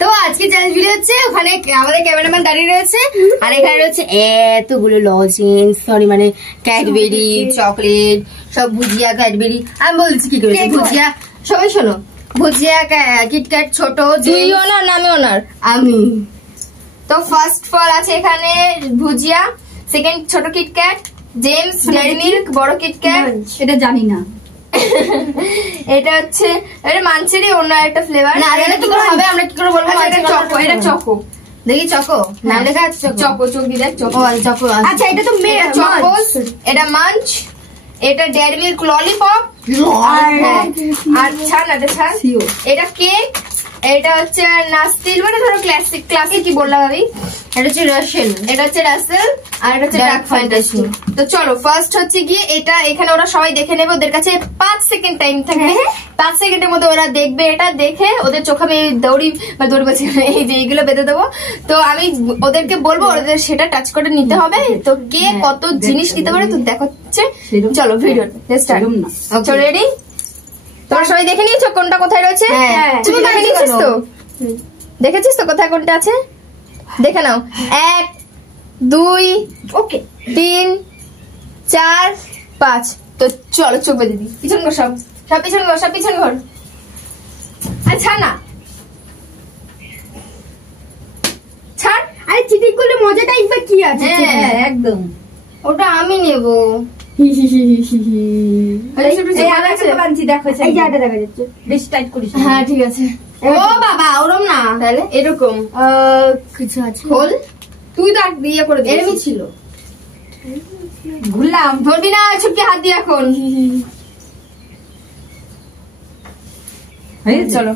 তো আজকে challenge video হচ্ছে, ওখানে আমাদের ক্যামেরাম্যান দাঁড়িয়ে রয়েছে আর এখানে রয়েছে এতগুলো লজেন্স, সরি মানে ক্যাডবেরি, চকলেট, সব ভুজিয়া, ক্যাডবেরি। আমি বলছি কি করেছি, ভুজিয়া, সবাই শোনো, ভুজিয়া, কিটক্যাট, ছোট, তুই ওনার নামে ওনার আমি। তো ফার্স্ট ফল আছে এখানে ভুজিয়া, সেকেন্ড ছোট কিটক্যাট, জেমস, ডেয়ারি মিল্ক, বড় কিটক্যাট, এটা জানি না। এটা হচ্ছে এটা মানছেরই অন্য একটা ফ্লেভার। না এটা কি করে হবে, আমরা কি করে বলবো? এটা চকো, এটা চকো, দেখি চকো নাম লেখা আছে, চকো, চোখ দিয়ে দেখ চকো, চকো। আচ্ছা এটা তো চকোস, এটা মাঞ্চ, এটা ডেয়ারি মিল্ক ললিপপ, আর ছান, এটা ছান, এটা কেক, এটা হচ্ছে নাস্তিল, মানে ধরো ক্লাসিক কি বললাম আমি, এটা হচ্ছে রাসেল, এটা হচ্ছে রাসেল, আর এটা হচ্ছে ডার্ক ফ্যান্টাসি। তো চলো ফার্স্ট হচ্ছে গিয়ে এটা, এখানে ওরা সবাই দেখে নেবে, ওদের কাছে 5 সেকেন্ড টাইম থাকবে। 5 সেকেন্ডের মধ্যে ওরা দেখবে, এটা দেখে ওদের চোখে আমি দৌড়ি বলছি এই যে এইগুলো বেঁধে দেবো। তো আমি ওদেরকে বলবো ওদের সেটা টাচ করে নিতে হবে। তো কে কত জিনিস নিতে পারে তো দেখাচ্ছে। চলো ভিডিও স্টার্ট। চলো রেডি? তোমরা সবাই দেখে নিয়েছো কোনটা কোথায় রয়েছে? তুমি দেখে নিয়েছিস তো? দেখেছিস তো কোথায় কোনটা আছে? দেখে নাও। 1 2 ওকে 3 4 5। তো চলো চোখ বেঁধে দিই। পিছন ঘর, সব পিছন ঘর, সব পিছন ঘর। আচ্ছা না ছাড়, আরে চিটিং করলে মজাটা একবার কি আছে? একদম ওটা আমি নেব। হ্যাঁ ঠিক আছে। ও বাবা ওরম না, তাহলে এরকম কিছু আছে। খোল, তুই তো ইয়ে করে দিবি, এরকমই ছিল। ঘুরলাম, ধরবি না, ছুটকে হাত দিয়ে এখন। চলো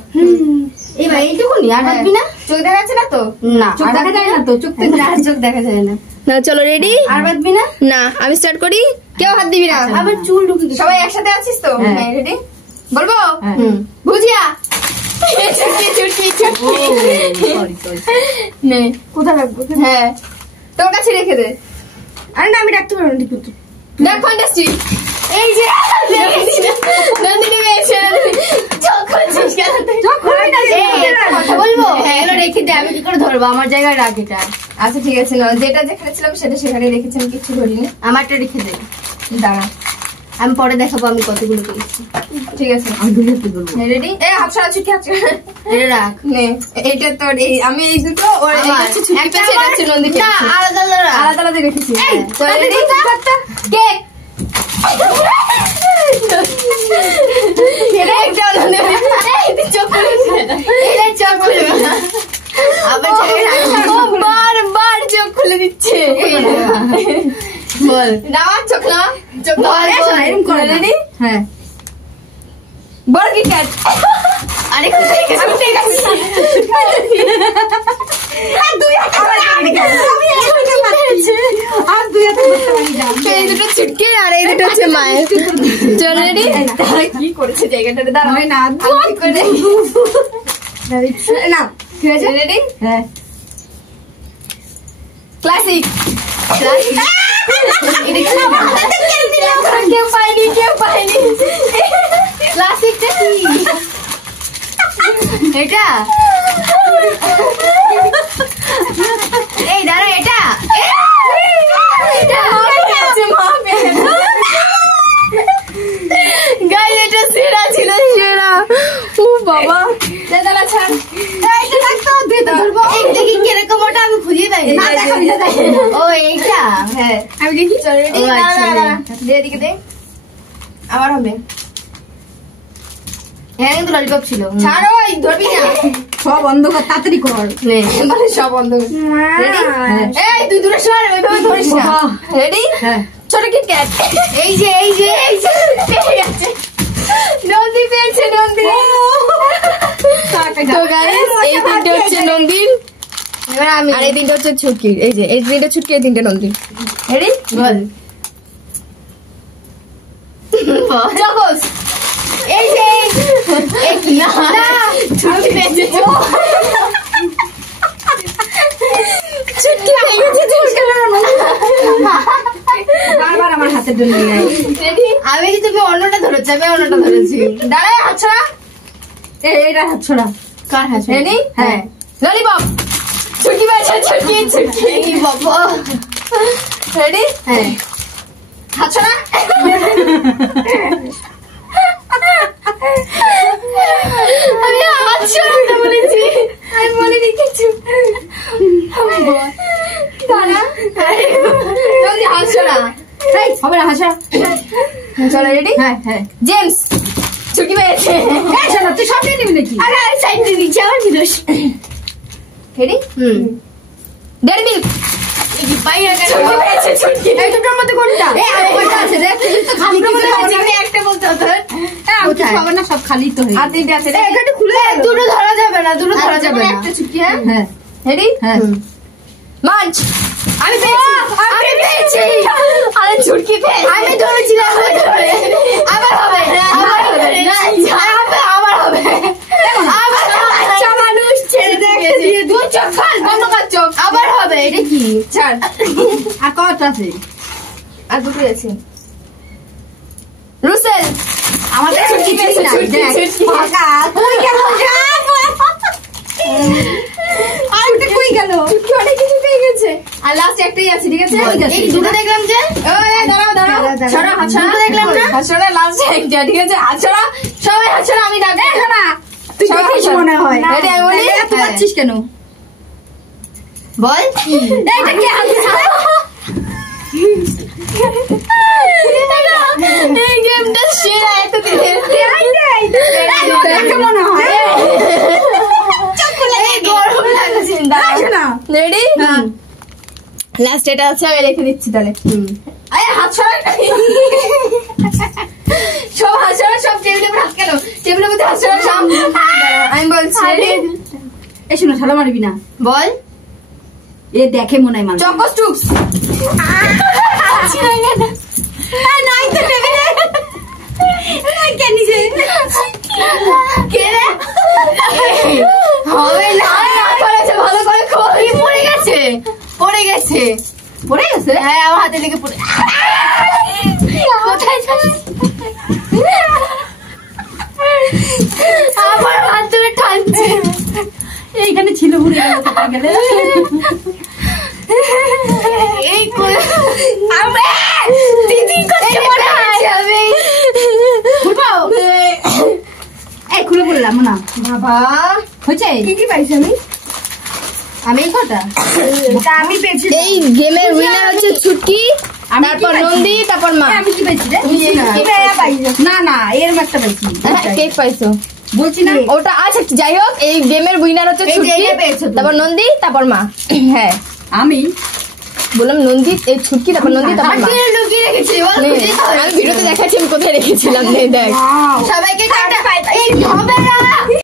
এবার এইটুকুনি, আর হাঁটবি না? চোখ দেখা যাচ্ছে না তো? না চোখ দেখা যায় না তো, চোখ দেখা যায় না। না চলো রেডি? আর বাঁধবি না? না আমি স্টার্ট করি। কেউ হাত দিবি না, আবার চুল ঢুকি। সবাই একসাথে আছিস তো? হ্যাঁ রেডি? বলবো? ভুজিয়া, কোথায় রাখবো? হ্যাঁ তোর কাছে রেখে দে। আরে না আমি রাখতে পারবো না, ঠিক মতো দেখ ফ্যান্টাস্টিক। এই যে নন্দিনী পেয়েছে, কথা বলবো? এগুলো রেখে দে, আমি কি করে ধরবো? আমার জায়গায় রাখ এটা। আচ্ছা ঠিক আছে, যেটা যেখানে ছিলাম সেটা সেখানে রেখেছি, আমি কিছু ধরিনি। আমারটা রেখে দে, দাঁড়া আমি পরে দেখাবো আমি কতগুলো পেয়েছি। ঠিক আছে রেডি? এ হাত ছাড়া ছুটি, হাত রাখ। এইটা তোর, আমি এই দুটো আলাদা আলাদা রেখেছি। কেক বারবার চোখ খুলে দিচ্ছে। বল না, চোখ না, চোখ এরকম করে। রেডি? হ্যাঁ বড় কি ক্যাট। আরে কোথায় গেছে? আমি ঠিক আছে, আর দুই হাতে করে আমি আর দুই হাতে করতে পারি না। এই দুটো ছুটকে আর এই দুটো হচ্ছে মায়ের। চল রেডি? কি করেছে জায়গাটাতে? দাঁড়াও না, কি করে না, ঠিক আছে রেডি? হ্যাঁ ক্লাসিক, কেউ পাইনি ক্লাসিকটা কি? এটা এই দাঁড়া, এটা গাই, এটা সেরা ছিল, সেরা। ও বাবা দাদা ছাড়, দেখি কিরকম ওটা আমি খুঁজে পাই। ও এইটা, হ্যাঁ আমি দেখি। চলো এদিকে দে, আবার হবে। হ্যাঁ কিন্তু ললিপপ ছিল। ছাড়ো, ধরবি না, সব অন্ধকার, তাড়াতাড়ি কর। মানে সব অন্ধকার। এই তুই দূরে সর, ওইভাবে ধরিস না। রেডি? ছোট কিটক্যাট। এই যে পেয়ে গেছে, নন্দী পেয়েছে, নন্দী। তো গাইস এই তিনটে হচ্ছে নন্দীর, এবার আমি, আর এই তিনটে হচ্ছে ছুটকির। এই যে এই তিনটে ছুটকি, এই তিনটে নন্দীর। রেডি? বল। জগস, এই যে ছুটকি পেয়েছে, ছুটকি পেয়ে গেছে। বারবার আমার হাতে ডলে নেয়। রেডি? আমি যে তুমি অন্যটা ধরেছি, আমি অন্যটা ধরেছি। দাঁড়ায়, আচ্ছা এটা হাত ছড়া। কার হাত? রেডি? হ্যাঁ। ললিপপ। ছুটি বাজা ছুটি ছুটি এই বাবা। রেডি? হ্যাঁ। হাত ছড়া। আমি হাত ছড়াতে বলেছি, আমি বলিনি কিছু। দাঁড়া, জলদি হাত ছড়া। হবে না, হাত ছড়া। চলো রেডি? হ্যাঁ হ্যাঁ। জেমস ছুটি পেয়েছে। শোনো, তুই সব নিয়ে নিবি নাকি? আরে আমি সাইড দিয়ে দিচ্ছি, আমার কি দোষ? রেডি? Dairy milk. ছুটি পেয়েছে, ছুটি। এই দুটোর মধ্যে কোনটা? কোনটা আছে দেখ, তুই তো খালি কিছু আছে, আমি একটা বলতে হতো। কোথায়? হবে না, সব খালি তো হয়ে আর তিনটে আছে, এটা খুলে দুটো ধরা যাবে না, দুটো ধরা যাবে না। একটা ছুটি। হ্যাঁ হ্যাঁ রেডি? হ্যাঁ। মাঞ্চ। আমি পেয়েছি, আমি পেয়েছি। আরে ছুটকি পেয়েছি, আমি ধরেছিলাম। আবার হবে, আবার হবে, আবার হবে, আবার বাচ্চা মানুষ ছেড়ে দেখে দিয়ে দুই চোখ খাল, বন্ধ কর চোখ। আবার হবে, এটা কি? ছাড়। আর কত আছে? আর দুটো আছে। রুসেল। আমাদের ছুটি পেয়েছি না, দেখ। ফাঁকা। কই গেল? আর ওটা কই গেল? ছুটকি অনেক কিছু পেয়ে গেছে। আর লাস্ট একটাই আছে, ঠিক আছে? এই দুটো দেখলাম যে। ওই দাঁড়াও দাঁড়াও, ছড়া হাত ছড়া। দেখলাম না, হাত ছড়া লাস্ট একটা, ঠিক আছে? হাত ছড়া, সবাই হাত ছড়া, আমি ডাকবো। না, তুই দেখিস মনে হয়। রেডি? আমি বলি, এত পাচ্ছিস কেন? বল। এইটা কি হাত ছড়া? এই গেমটা সেরা একটা দিন। দেখে মনে হয়। গরম লাগছে না। রেডি? লাস্ট এটা আছে, আমি রেখে দিচ্ছি তাহলে। আরে হাত ছড়া। সব হাত ছড়া, সব টেবিলের উপর হাত কেন? টেবিলের মধ্যে হাত ছড়া সব। আমি বলছি, এই শোনো, ছাড়া মারবি না। বল। এ দেখে মনে হয় মানুষ। Choco stoops. নাই তো টেবিলে। কেন নিচে? কে রে? হবে না, ভালো করে খোল। পড়ে গেছে, পড়ে গেছে, পড়ে গেছে? হ্যাঁ আমার হাতে লেগে পড়ে। কোথায় যাস? আমার হাত ধরে টানছে। এইখানে ছিল, ঘুরে গেল কোথায় গেলে? এই আমি দিদি করতে মনে হয় আমি খুলবো? এই খুলে বললাম না বাবা। হয়েছে? কি কি পাইছি আমি? আমি এই কটা আমি পেয়েছি। এই গেমের উইনার হচ্ছে ছুটকি, তারপর নন্দী, তারপর মা। আমি কি পেয়েছি রে? না না, এর একটা পেয়েছি। কেক পাইছো বলছি না ওটা। আচ্ছা যাই হোক, এই গেমের উইনার হচ্ছে ছুটকি, তারপর নন্দী, তারপর মা। হ্যাঁ আমি বললাম নন্দী, এই ছুটকি, তারপর নন্দী, তারপর মা। আমি ভিডিওতে দেখাচ্ছি আমি কোথায় রেখেছিলাম। দেখ সবাইকে